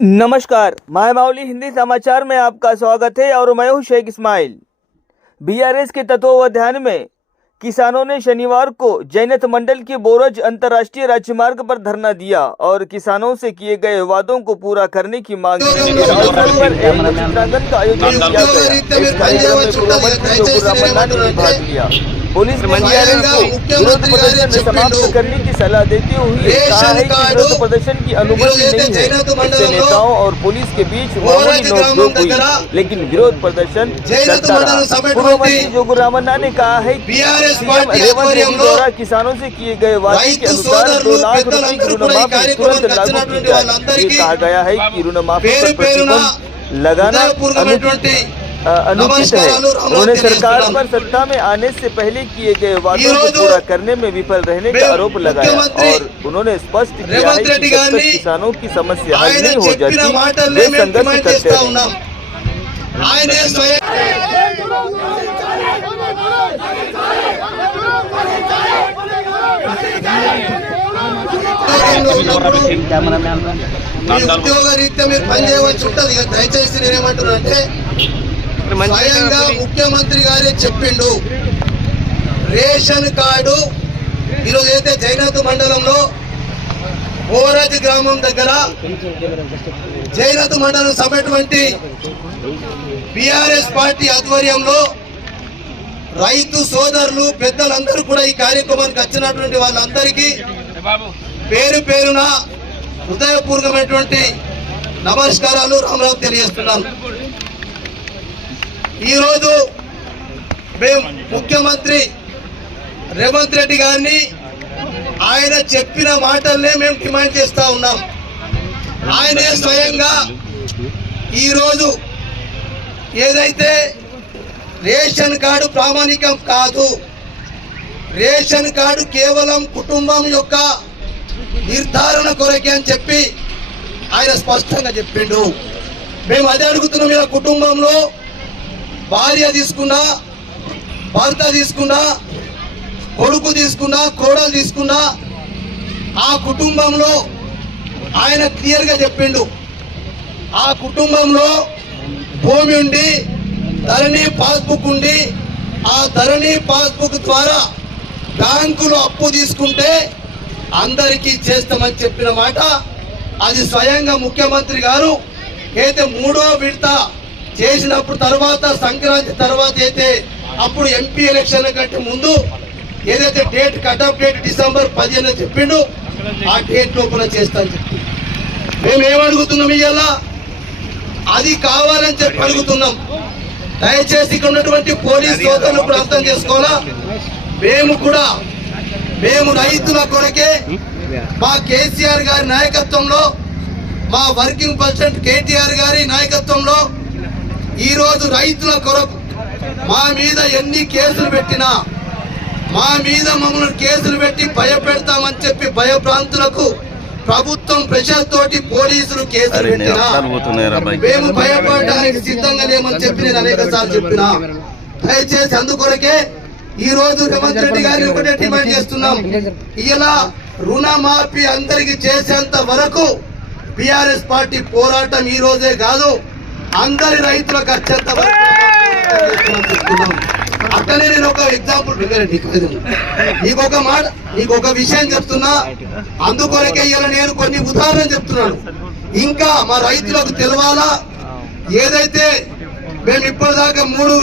नमस्कार, माय माउली हिंदी समाचार में आपका स्वागत है और मैं हूं शेख इस्माइल। बीआरएस के तत्वावधान में किसानों ने शनिवार को जैनत मंडल के बोरज अंतर्राष्ट्रीय राजमार्ग पर धरना दिया और किसानों से किए गए वादों को पूरा करने की मांग की। इस अवसर पर एक चित्रांकन का आयोजन किया गया। इस कार्यक्रम में पूर्व मंत्री जोगुराम ने भाग लिया। पुलिस ने बीआरएस को विरोध प्रदर्शन समाप्त करने की सलाह देते हुए कहा है कि विरोध प्रदर्शन की अनुमति नहीं है। इससे नेताओं और पुलिस के बीच मामूली नोकझोंक हुई, लेकिन विरोध प्रदर्शन चलता रहा। पूर्व मंत्री जोगुराम ने कहा है कि सीएम रेवंत रेड्डी द्वारा किसानों से किए गए वादे के अनुसार 2 लाख रुपए की ऋण माफी तुरंत लागू की जाए। ये कहा गया है कि ऋण माफी पर प्रतिबंध लगाना अनुचित है। उन्होंने सरकार पर सत्ता में आने से पहले किए गए वादों को पूरा करने में विफल रहने का आरोप लगाया और उन्होंने स्पष्ट किया है कि जब तक किसानों की समस्या हल नहीं हो जाती वे संघर्ष करते रहेंगे। ఉద్యోగరీత్యా మీరు పనిచేయవలసి ఉంటుంది. ఇక దయచేసి నేనేమంటున్నానంటే స్వయంగా ముఖ్యమంత్రి గారే చెప్పిండు, రేషన్ కార్డు ఈరోజు అయితే జైనత్ మండలంలో బోరజ్ గ్రామం దగ్గర జైనత్ మండలం సభటువంటి బిఆర్ఎస్ పార్టీ ఆధ్వర్యంలో రైతు సోదరులు పెద్దలందరూ కూడా ఈ కార్యక్రమానికి వచ్చినటువంటి వాళ్ళందరికీ పేరు పేరున హృదయపూర్వకమైనటువంటి నమస్కారాలు రామరావు తెలియజేస్తున్నాను. ఈరోజు మేము ముఖ్యమంత్రి రేవంత్ రెడ్డి గారిని ఆయన చెప్పిన మాటల్నే మేము డిమాండ్ చేస్తా ఉన్నాం. ఆయనే స్వయంగా ఈరోజు ఏదైతే రేషన్ కార్డు ప్రామాణికం కాదు, రేషన్ కార్డు కేవలం కుటుంబం యొక్క నిర్ధారణ కొరకే అని చెప్పి ఆయన స్పష్టంగా చెప్పిండు. మేము అదే అడుగుతున్నాం. ఇలా కుటుంబంలో భార్య తీసుకున్నా, భర్త తీసుకున్నా, కొడుకు తీసుకున్నా, కోడలు తీసుకున్నా, ఆ కుటుంబంలో ఆయన క్లియర్గా చెప్పిండు, ఆ కుటుంబంలో భూమి ఉండి ధరణి పాస్బుక్ ఉండి ఆ ధరణి పాస్బుక్ ద్వారా బ్యాంకులో అప్పు తీసుకుంటే అందరికీ చేస్తామని చెప్పిన మాట అది స్వయంగా ముఖ్యమంత్రి గారు అయితే 3వ విడత చేసినప్పుడు తర్వాత సంక్రాంతి తర్వాత అయితే అప్పుడు ఎంపీ ఎలక్షన్ కంటే ముందు ఏదైతే date cut off date December 15 చెప్పిండు, ఆ డేట్ లోపల చేస్తాను చెప్పి మేము ఏమడుగుతున్నాం, ఇవాళ అది కావాలని చెప్పి అడుగుతున్నాం. దయచేసి ఇక్కడ ఉన్నటువంటి పోలీస్ సోదరులు కూడా అర్థం చేసుకోవాలా. మేము రైతుల కొరకే మా కేసీఆర్ గారి నాయకత్వంలో, మా వర్కింగ్ ప్రెసిడెంట్ కేటీఆర్ గారి నాయకత్వంలో ఈరోజు రైతుల కొరకు మా మీద ఎన్ని కేసులు పెట్టినా, మా మీద మమ్మల్ని కేసులు పెట్టి భయపెడతామని చెప్పి భయభ్రాంతులకు ప్రభుత్వం ప్రెషర్ తోటి పోలీసులు కేసులు పెట్టినా మేము భయపడడానికి సిద్ధంగా లేమని చెప్పి నేను అనేక సార్లు చెప్పినా. దయచేసి అందుకొరకే ఈ రోజు రేవంత్ రెడ్డి గారిని ఒకటే డిమాండ్ చేస్తున్నాం. ఇలా రుణమాఫీ అందరికి చేసేంత వరకు బిఆర్ఎస్ పార్టీ పోరాటం ఈ రోజే కాదు, అందరి రైతులకు వచ్చేంత వరకు. అట్లనే నేను ఒక ఎగ్జాంపుల్ నీకు ఒక విషయం చెప్తున్నా. అందుకొరకే ఇలా నేను కొన్ని ఉదాహరణలు చెప్తున్నాను. ఇంకా మా రైతులకు తెలవాలా, ఏదైతే మేము ఇప్పటిదాకా 3